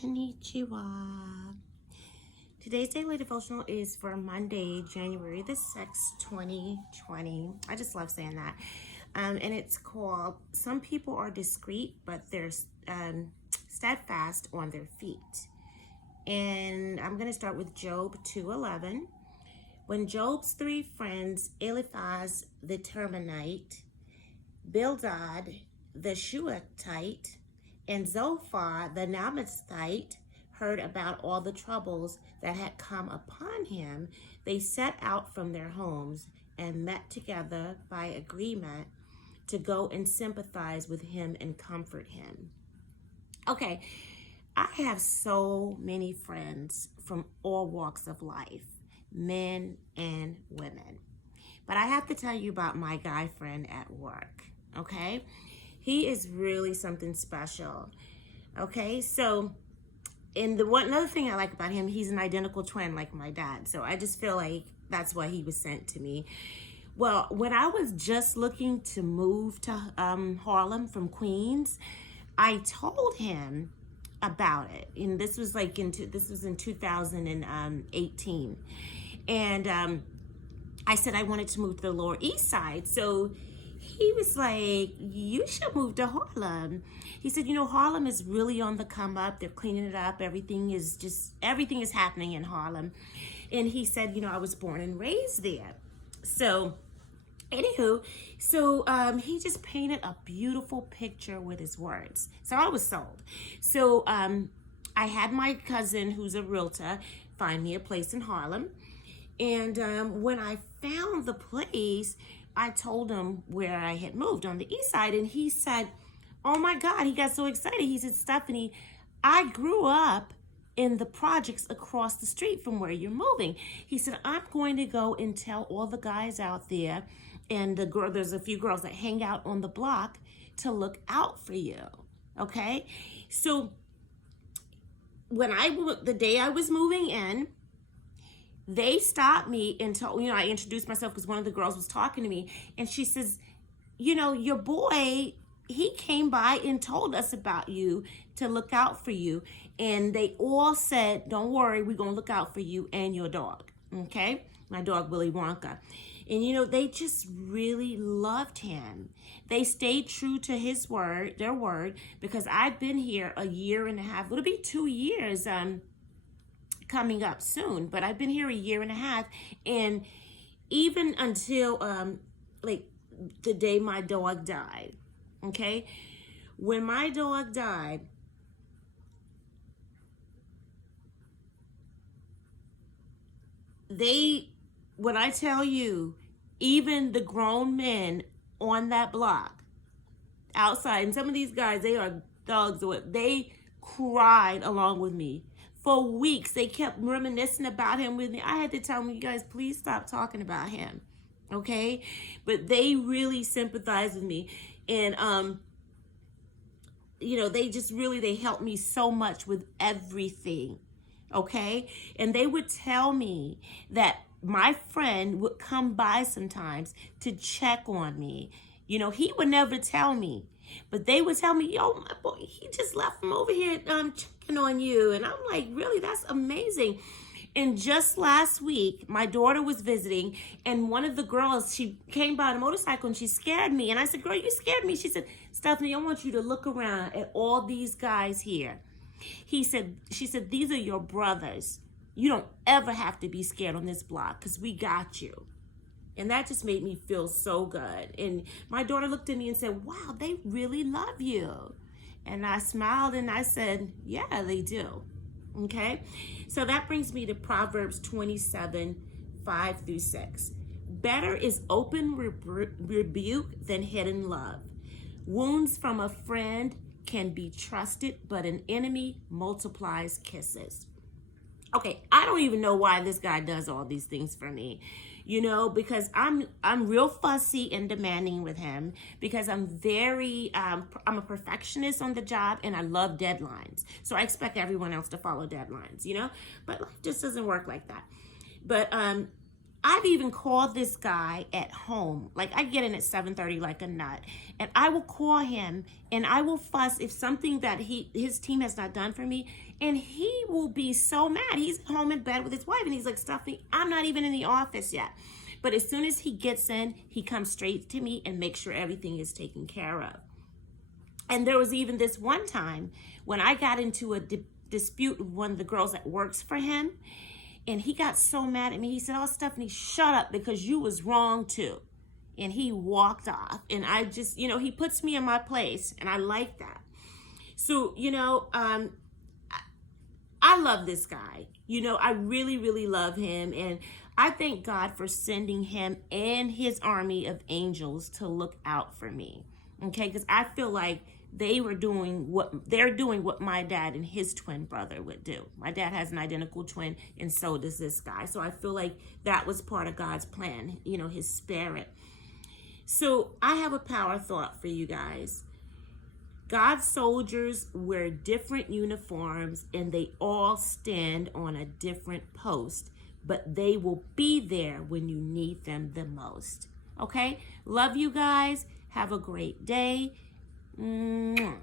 Konnichiwa. Today's daily devotional is for Monday, January the 6th, 2020. I just love saying that. And it's called, Some People Are Discreet, but they're steadfast on their feet. And I'm going to start with Job 2:11. When Job's three friends, Eliphaz the Temanite, Bildad the Shuhite, and Zophar the Naamathite heard about all the troubles that had come upon him, they set out from their homes and met together by agreement to go and sympathize with him and comfort him. Okay, I have so many friends from all walks of life, men and women. But I have to tell you about my guy friend at work, okay? He is really something special, okay? So, another thing I like about him, he's an identical twin like my dad. So I just feel like that's why he was sent to me. Well, when I was just looking to move to Harlem from Queens, I told him about it. And this was in 2018. And I said I wanted to move to the Lower East Side. So he was like, you should move to Harlem. He said, Harlem is really on the come up. They're cleaning it up. Everything is happening in Harlem. And he said, I was born and raised there. So anywho, he just painted a beautiful picture with his words. So I was sold. So I had my cousin, who's a realtor, find me a place in Harlem. And when I found the place, I told him where I had moved on the east side, and he said, oh my God, he got so excited. He said, Stephanie, I grew up in the projects across the street from where you're moving. He said, I'm going to go and tell all the guys out there, and there's a few girls that hang out on the block to look out for you, okay? So the day I was moving in, they stopped me and told, I introduced myself because one of the girls was talking to me, and she says, your boy, he came by and told us about you to look out for you. And they all said, don't worry, we're going to look out for you and your dog, okay? My dog, Willy Wonka. And, they just really loved him. They stayed true to their word, because I've been here a year and a half. It'll be 2 years, coming up soon, but I've been here a year and a half, and even until the day my dog died, okay? When my dog died, when I tell you, even the grown men on that block outside, and some of these guys, they are thugs, they cried along with me. For weeks, they kept reminiscing about him with me. I had to tell them, you guys, please stop talking about him, okay? But they really sympathized with me. And, they helped me so much with everything, okay? And they would tell me that my friend would come by sometimes to check on me. He would never tell me, but they would tell me, yo, my boy, he just left from over here checking on you. And I'm like, really? That's amazing. And just last week, my daughter was visiting, and one of the girls, she came by on a motorcycle and she scared me. And I said, girl, you scared me. She said, Stephanie, I want you to look around at all these guys here. She said, these are your brothers. You don't ever have to be scared on this block, because we got you. And that just made me feel so good. And my daughter looked at me and said, wow, they really love you. And I smiled and I said, yeah, they do. Okay? So that brings me to Proverbs 27:5-6. Better is open rebuke than hidden love. Wounds from a friend can be trusted, but an enemy multiplies kisses. Okay, I don't even know why this guy does all these things for me, because I'm real fussy and demanding with him, because I'm a perfectionist on the job, and I love deadlines. So I expect everyone else to follow deadlines, but life just doesn't work like that. But I've even called this guy at home. Like, I get in at 7:30 like a nut, and I will call him and I will fuss if something that his team has not done for me, and he will be so mad. He's home in bed with his wife and he's like, Stephanie, I'm not even in the office yet. But as soon as he gets in, he comes straight to me and makes sure everything is taken care of. And there was even this one time when I got into a dispute with one of the girls that works for him. And he got so mad at me. He said, oh, Stephanie, shut up because you was wrong too. And he walked off. And I just, he puts me in my place. And I like that. So, I love this guy. I really, really love him. And I thank God for sending him and his army of angels to look out for me. Okay? Because I feel like they're doing what my dad and his twin brother would do. My dad has an identical twin, and so does this guy. So I feel like that was part of God's plan, his spirit. So I have a power thought for you guys. God's soldiers wear different uniforms, and they all stand on a different post, but they will be there when you need them the most. Okay? Love you guys. Have a great day. Mwah.